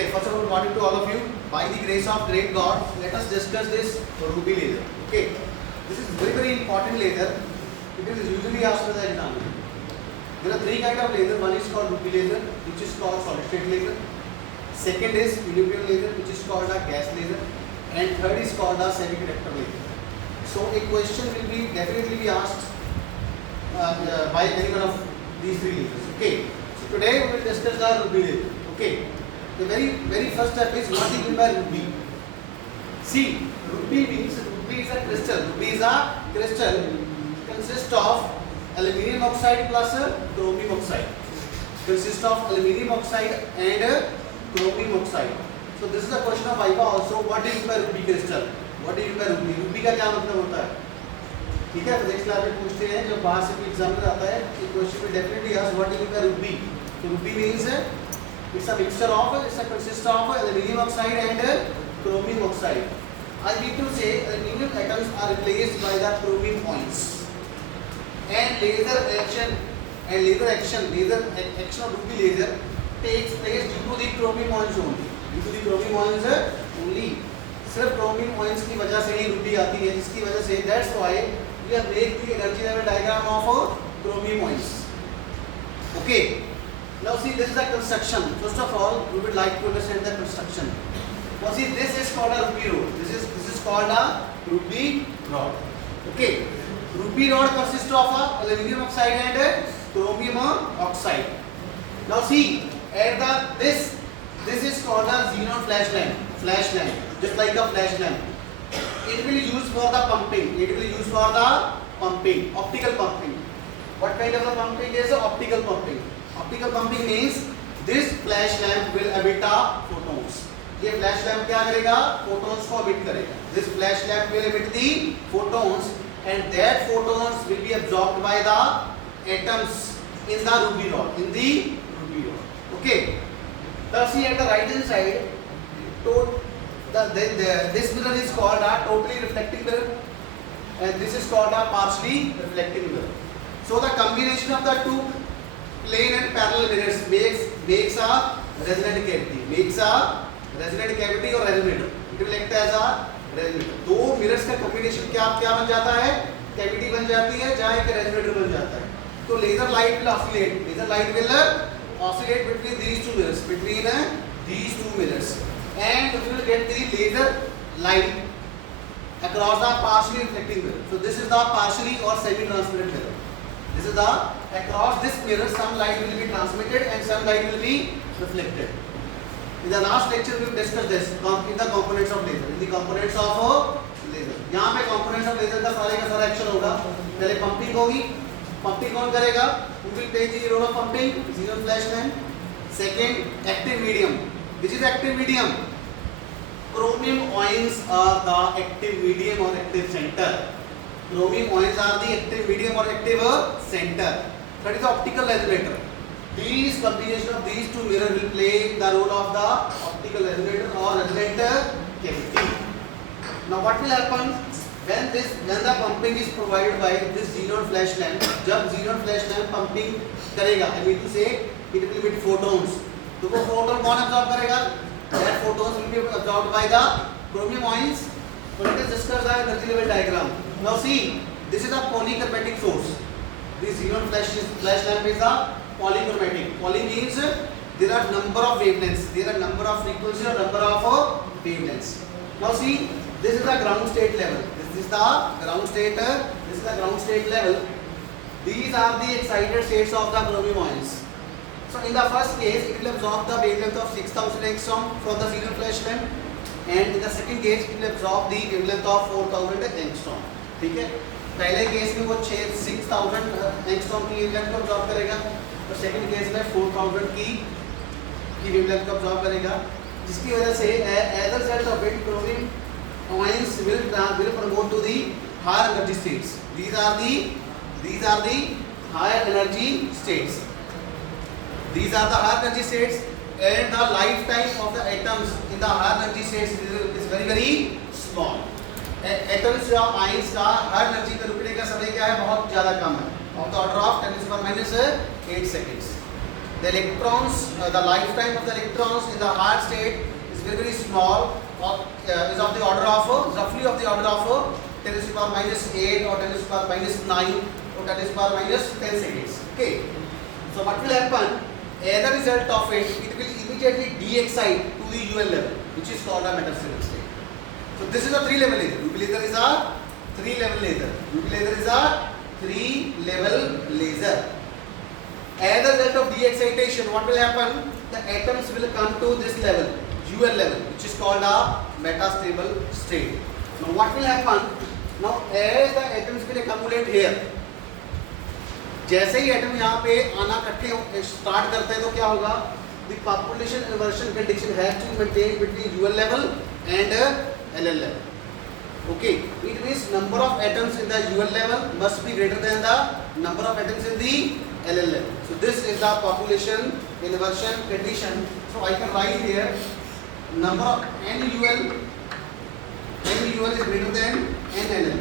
Okay, first of all, good morning to all of you. By the grace of great God, let us discuss this ruby laser. Okay, this is very important laser. It is usually asked in the exam. There are three kinds of laser. One is called ruby laser, which is called solid state laser. Second is illumination laser, which is called a gas laser, and third is called a semiconductor laser. So a question will be definitely be asked by any one of these three lasers. Okay. So today we will discuss the ruby laser. Okay. The very first step is what do you mean by ruby? See, ruby means ruby is a crystal. Ruby is a crystal consists of aluminium oxide plus chromium oxide. Consists of aluminium oxide and chromium oxide. So this is a question of IPA also. What do you mean by ruby crystal? What do you mean by ruby? Ruby का क्या मतलब होता है? ठीक है, physics lab में पूछते हैं जब बाहर से कोई एग्जाम में आता है कि क्वेश्चन में definitely ask what do you mean by ruby. तो ruby means it's a mixture of consists of aluminium oxide and chromium oxide. I need to say aluminium atoms are replaced by the chromium ions. And laser action of ruby laser takes place due to the chromium ions only. Due to the chromium ions only. सिर्फ chromium ions की वजह से ही ruby आती है, जिसकी वजह से that's why we have made the energy level diagram of chromium ions. Okay. Now see, this is the construction. First of all, we would like to understand the construction. Now see, this is called a ruby rod. This is called a ruby rod. Okay. Ruby rod consists of aluminium oxide and chromium oxide. Now see, at this is called a xenon flash lamp. Flash lamp, just like a flash lamp. It will be used for the pumping. It will be used for the pumping, optical pumping. What kind of the pumping is optical pumping? Optical pumping means this flash lamp will emit photons. ये flash lamp क्या करेगा? Photons को emit करेगा. This flash lamp will emit the photons, and that photons will be absorbed by the atoms in the ruby rod. In the ruby rod. Okay. Now see at the right hand side, this mirror is called a totally reflecting mirror, and this is called a partially reflecting mirror. So the combination of the two plane and parallel mirrors makes a resonant cavity. Makes a resonant cavity or resonator. It will act as a resonator. दो mirrors का combination क्या बन जाता है? Cavity बन जाती है, जहाँ एक resonator बन जाता है. तो laser light will oscillate. Laser light will oscillate between these two mirrors. And we will get the laser light across the partially reflecting mirror. So this is the partially or semi-transparent mirror. This is across this mirror some light will be transmitted and some light will be reflected. In the last lecture we discussed this in the components of laser. In the components of laser. यहाँ पे components of laser का सारा action होगा. पहले pumping होगी. Pumping कौन करेगा? Who will play the role of pumping? Xenon flash lamp. Second, active medium. Which is active medium? Chromium ions are the active medium or active center. Chromium ions are the active medium or active center. That is the optical resonator. These combination of these two mirrors will play the role of the optical resonator or resonant cavity. Now what will happen when the pumping is provided by this xenon flash lamp? जब xenon flash lamp pumping करेगा, I mean to say it will emit photons. तो वो photon कौन absorb करेगा? That photons will be absorbed by the chromium ions. So let us discuss the energy level diagram. Now see, this is a polychromatic source. This xenon flash lamp is a polychromatic. Poly means there are number of wavelengths, there are number of frequencies or number of wavelengths. Now see, this is the ground state level. This is the ground state level. These are the excited states of the chromium ions. So in the first case, it will absorb the wavelength of 6000 angstrom from the xenon flash lamp, and in the second case, it will absorb the wavelength of 4000 angstrom. ठीक है, पहले case में वो 6000 angstrom की wavelength को absorb करेगा, और second case में 4000 की वेवलेंथ को अब्सॉर्ब करेगा, जिसकी वजह से as a result of it chromium ions will promote to the higher energy states. These are the higher energy states. These are the higher energy states, and the lifetime of the atoms in the higher energy states is very small. Atoms या ions का हर energy पे रुकने का समय क्या है? बहुत ज़्यादा कम है, of the order of 10⁻⁸ seconds. the electrons, the lifetime of the electrons in the higher state is very very small, is of the order of roughly of the order of 10 to the power minus 8 or 10 to the power minus 9 or 10 to the power minus 10 seconds. Okay. So what will happen? As a result of it, it will immediately de-excite to the UL level, which is called a metastable state. So this is a 3-level laser. UV laser is a 3-level laser. UV laser is a 3-level laser. As a result of de-excitation, what will happen? The atoms will come to this level, UL level, which is called a metastable state. Now what will happen? Now as the atoms will accumulate here, जैसे ही atom यहाँ पे आना इकट्ठे start करते हैं तो क्या होगा? The population inversion condition has to be maintained between UL level and LL level. Okay, it means number of atoms in the UL level must be greater than the number of atoms in the LL level. So this is the population inversion condition. So I can write here number of NUL is greater than NLL.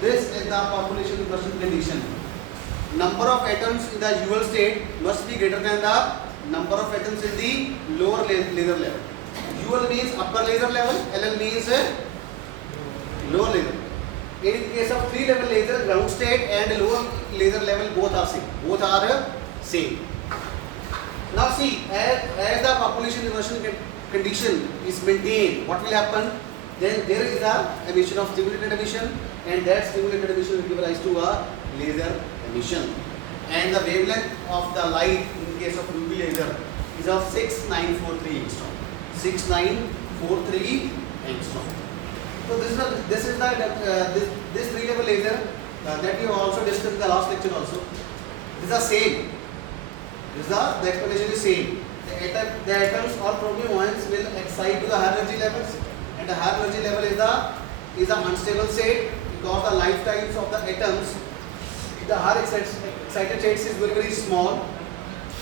This is the population inversion condition. Number of atoms in the UL state must be greater than the number of atoms in the lower laser level. UL means upper laser level, LL means lower laser. In case of 3-level laser, ground state and lower laser level both are same. Both are same. Now see, as the population inversion condition is maintained, what will happen? Then there is a emission of stimulated emission, and that stimulated emission will give rise to a laser emission. And the wavelength of the light in case of UV laser is of 6943 angstrom. 6943 angstrom. So this is this 3-level laser that we have also discussed in the last lecture also. This is the same. The explanation is same. The atoms or chromium ions will excite to the higher energy levels, and the higher energy level is the unstable state because the lifetimes of the atoms in the higher excited states is very very small.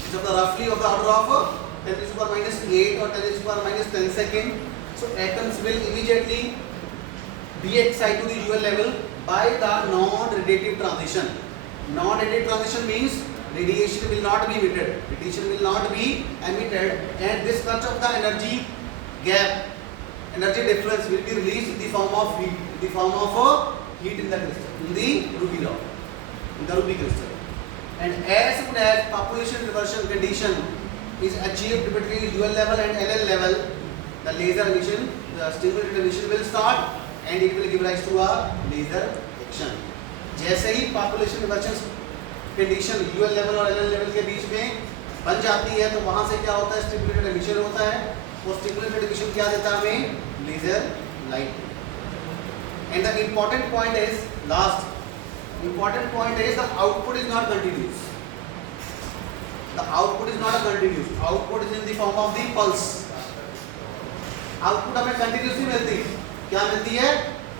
It's of the roughly of the order of 10 to the power minus 8 or 10 to the power minus 10 second. So atoms will immediately de-excite to the UL level by the non-radiative transition. Non-radiative transition means radiation will not be emitted. Radiation will not be emitted, and this much of the energy gap, energy difference will be released in the form of heat. In the form of heat in the crystal, in the ruby rock, in the ruby crystal. And as soon as population inversion condition is achieved between UL level and LL level, the laser emission, the stimulated emission will start, and it will give rise to a laser action. जैसे ही population inversion condition UL level और LL level के बीच में बन जाती है, तो वहाँ से क्या होता है? stimulated emission होता है, और stimulated emission क्या देता है हमें? Laser light. And the important point is the output is not continuous. The output is not a continuous. Output is in the form of the pulse. Output हमें continuous नहीं मिलती. क्या मिलती है?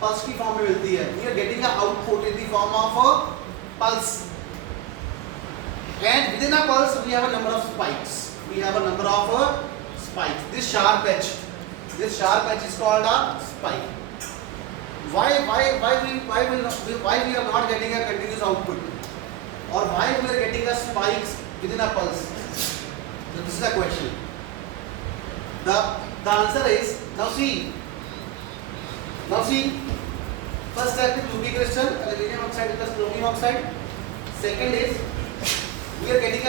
Pulse की form में मिलती है. We are getting a output in the form of a pulse. And within a pulse we have a number of spikes. This sharp edge is called a spike. Why we are not getting a continuous output, or why we are getting a spikes within a pulse? So this is the question. The answer is, now see. First step is ruby crystal, aluminium oxide plus chromium oxide. Second is we are getting a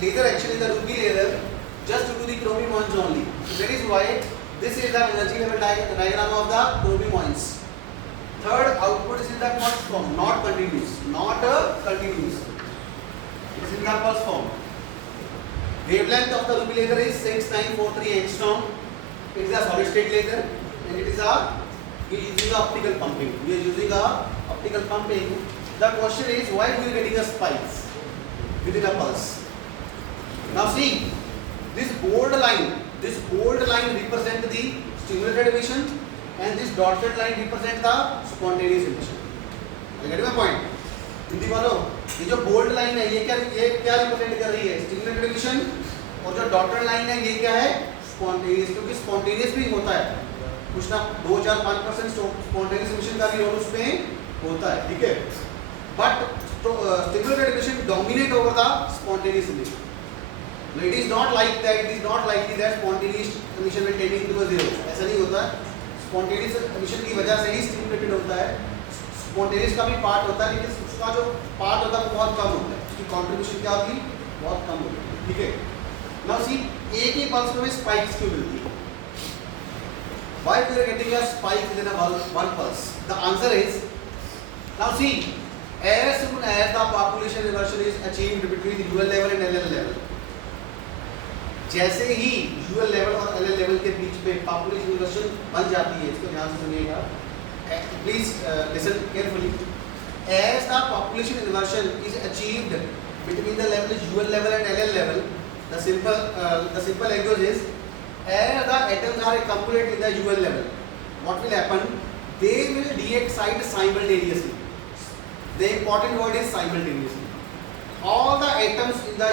laser action in the ruby laser just due to the chromium ions only. So that is why this is the energy level diagram of the chromium ions. Third, output is in the pulse form, not continuous. It is in the pulse form. Wavelength of the ruby laser is 6943 angstrom. It is a solid state laser, and we are using optical pumping. The question is, why we are getting a spikes within a pulse? Now see, this bold line represents the stimulated emission, and this dotted line represents the spontaneous emission. You get my point? Hindi वालों, ये जो bold line है ये क्या represent कर रही है? Stimulated emission. और जो डॉटेड लाइन है ये क्या है? स्पॉन्टेनियस. क्योंकि स्पॉन्टेनियस भी होता है कुछ ना 2-4-5% स्पॉन्टेनियस एमिशन का भी रोल उसमें होता है. ठीक है, but stimulated emission dominate over the spontaneous emission. No, it is not like that. It is not likely that spontaneous emission will tend into a zero. ऐसा नहीं होता है. Spontaneous emission की वजह से ही stimulated होता है. Spontaneous का भी पार्ट होता है, लेकिन उसका जो पार्ट होता है वो बहुत कम होता है. उसकी contribution क्या होगी? बहुत कम होगी. ठीक है. Now see, एक ही pulse में spikes क्यों मिलती है? Why we are getting a spike within a one pulse? The answer is, now see, as soon as the population inversion is achieved between UL level and LL level, जैसे ही UL level और LL level के बीच में population inversion बन जाती है, इसको ध्यान से सुनिएगा, please listen carefully. As the population inversion is achieved between the levels UL level and LL level, the simple language is, as the atoms are accumulated in the UL level, what will happen? They will de-excite simultaneously. The important word is simultaneously. All the electrons in the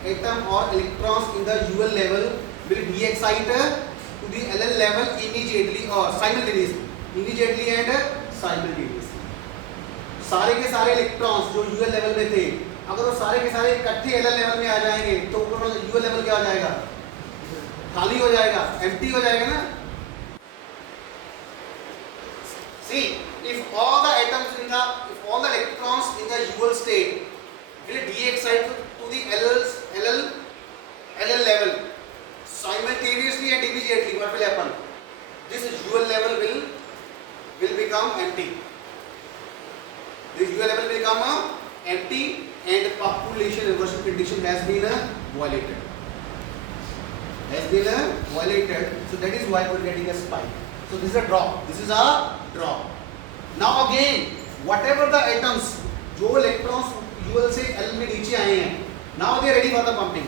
atom or electrons in the UL level will de-excite to the LL level immediately or simultaneously. Immediately and simultaneously. सारे के सारे electrons जो UL level में थे, अगर वो सारे के सारे इकट्ठे LL लेवल में आ जाएंगे तो ऊपर वाला UL लेवल क्या हो जाएगा? खाली हो जाएगा, एम्प्टी हो जाएगा ना. See, if all the electrons in the UL state will de-excite to the LL level simultaneously and immediately, what will happen? This UL level will become empty. This UL level will become empty and population inversion condition has been violated. So that is why we are getting a spike. So this is a drop. Now again, whatever the atoms, जो electrons UL से L में नीचे आए हैं, now they are ready for the pumping.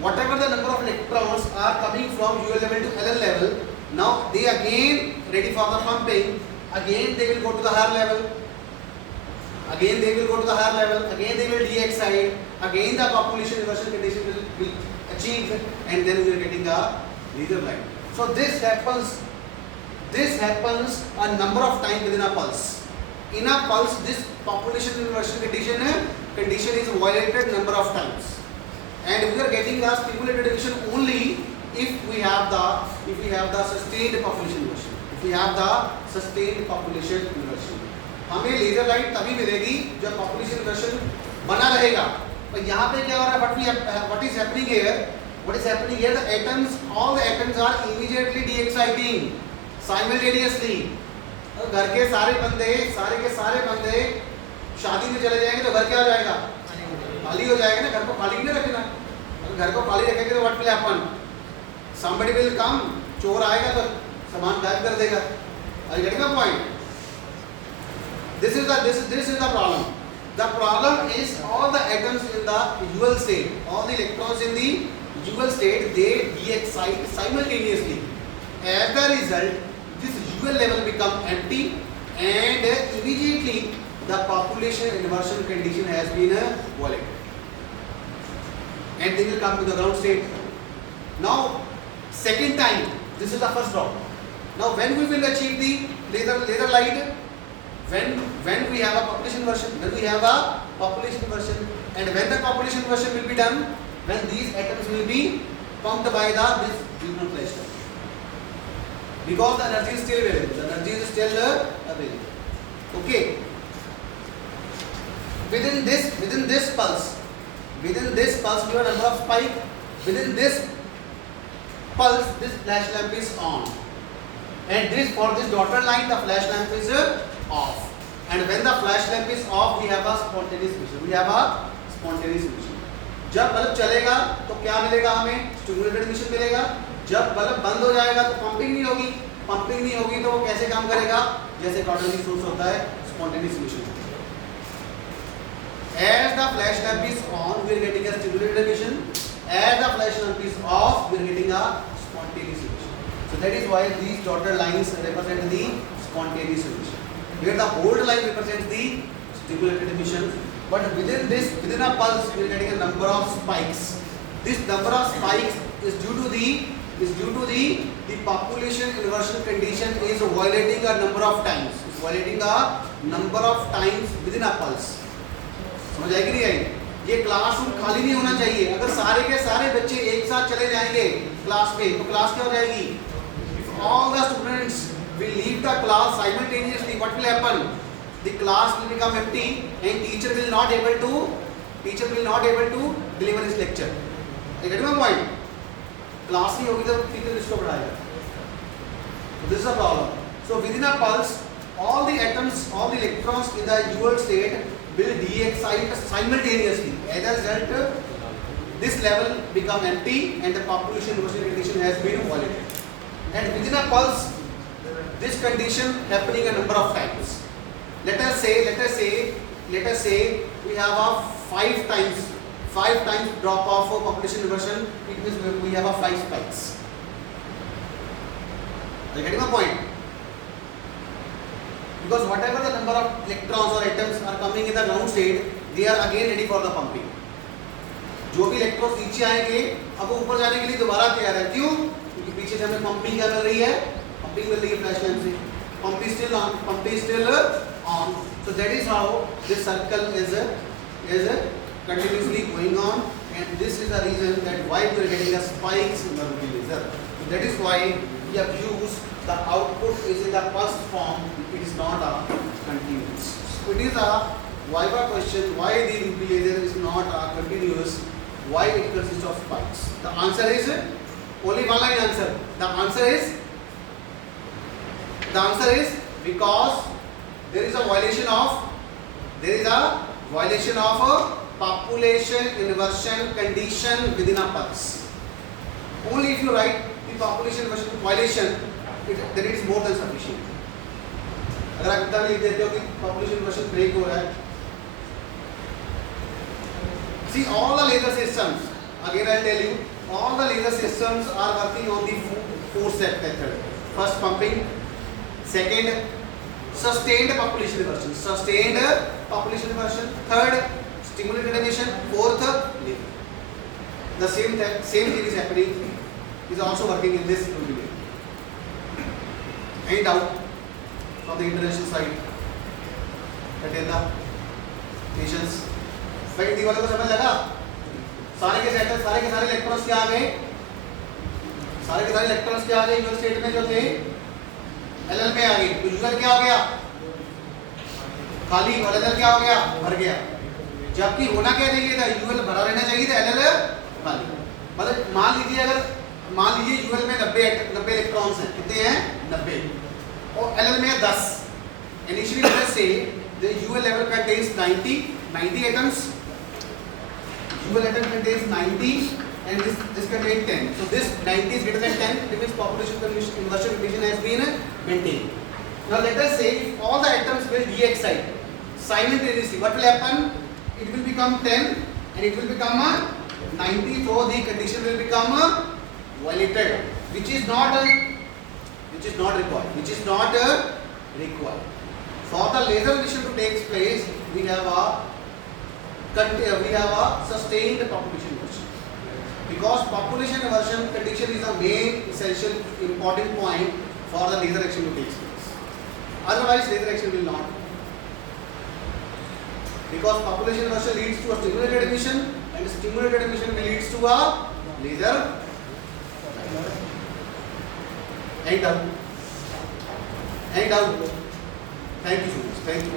Whatever the number of electrons are coming from UL level to LL level, now they again ready for the pumping. Again they will go to the higher level. Again they will de-excite. Again the population inversion condition will achieve, and then we are getting a laser light. So this happens a number of times within a pulse. In a pulse, this population inversion condition is violated number of times, and we are getting the stimulated emission only if we have the sustained population inversion. हमें laser light तभी मिलेगी जब population inversion बना रहेगा. पर यहाँ पे क्या हो रहा है? What is happening here? The atoms, all the atoms are immediately de-exciting simultaneously. घर के सारे बंदे शादी में चले जाएंगे तो घर क्या हो जाएगा? खाली हो जाएगा ना. घर को खाली नहीं रखना. अगर घर को खाली रखेंगे तो what will happen? Somebody will come, चोर आएगा तो सामान गायब कर देगा. Are you getting the point? This is the problem. The problem is all the atoms in the UL state, all the electrons in the UL state, they de-excite simultaneously. As the result, this UL level become empty, and immediately the population inversion condition has been violated, and they will come to the ground state. Now, second time, this is the first drop. Now, when we will achieve the laser light? When we have a population inversion, and when the population inversion will be done, when these atoms will be pumped by this Zeeman flash light, because the energy is still available. Okay. Within this pulse, we have a number of spike. Within this pulse, this flash lamp is on, and for this dotted line, the flash lamp is off. And when the flash lamp is off, we have a spontaneous emission. जब bulb चलेगा तो क्या मिलेगा? हमें stimulated emission मिलेगा. जब bulb बंद हो जाएगा तो पंपिंग नहीं होगी. तो वो कैसे काम करेगा? जैसे कॉर्डिनेट सोर्स होता है, spontaneous emission. As the flash lamp is on, we are getting a stimulated emission. As the flash lamp is off, we are getting a spontaneous emission. So that is why these dotted lines represent the spontaneous emission. Here the bold line represents the stimulated emission. But within a pulse, we are getting a number of spikes. This number of spikes is due to the population inversion condition is violating a number of times. violating the number of times within a pulse. समझ आएगी नहीं आई? ये classroom खाली नहीं होना चाहिए. अगर सारे के सारे बच्चे एक साथ चले जाएंगे क्लास में तो क्लास क्या हो जाएगी? If all the students will leave the class simultaneously, what will happen? The class will become empty and teacher will not able to deliver his lecture. You get my point? Class नहीं होगी तो teacher किसको पढ़ाएगा? So this is a problem. So within a pulse, all the atoms, all the electrons in the UL state will de-excite simultaneously. As a result, this level become empty and the population inversion condition has been violated. And within a pulse, this condition happening a number of times. Let us say we have a 5 times drop of population inversion. It means we have a 5 spikes. Are you getting my point? Because whatever the number of electrons or atoms are coming in the ground state, they are again ready for the pumping. जो भी electrons नीचे आएंगे अब वो ऊपर जाने के लिए दोबारा तैयार है. क्यों? क्योंकि पीछे से हमें पंपिंग क्या मिल रही है? पंपिंग मिल रही है फ्लैश लैंप से. Pump is still on. So that is how this circle is continuously going on, and this is the reason that why we are getting the spikes in the Ruby laser. So that is why we have used the output is in the pulse form. It is not a continuous. So it is a viva question. Why the Ruby laser is not a continuous? Why it consists of spikes? The answer is only one line answer. The answer is because there is a violation of a population inversion condition within a pulse. Only if you write the population inversion violation, then it is more than sufficient. अगर आप इतना लिख देते हो कि population inversion break हो रहा है. See, all the laser systems, again I will tell you, all the laser systems are working on the 4-step method. First, pumping. Second, sustained population inversion. Third, stimulated emission. Fourth, lever. The same thing is happening, is also working in this way. Any doubt from the international side? Attend the patients. भाई D वाले को समझ लगा? सारे के सारे electrons क्या आ गए? यूएल स्टेट में जो थे एलएल में आ गए. तो यूएल क्या हो गया? खाली. और एलएल क्या हो गया? भर गया. जबकि होना क्या चाहिए था? यूएल भरा रहना चाहिए था, एलएल खाली. मतलब मान लीजिए यूएल में 90 इलेक्ट्रॉन्स हैं. कितने हैं? 90. और एलएल में 10. Initially let us say the UL level contains 90 atoms. UL atom contains 90 and this contains 10. So this 90 is greater than 10. It means population inversion condition has been maintained. Now let us say if all the atoms will de-excite simultaneously, what will happen? It will become 10 and it will become 90. So the condition will become violated, which is not required. For the laser emission to take place, we have a sustained population inversion. Because population inversion condition is the main essential important point for the laser action to take place. Otherwise, laser action will not. Because population inversion leads to a stimulated emission, and stimulated emission leads to a laser. Any doubt? Thank you so much. Thank you.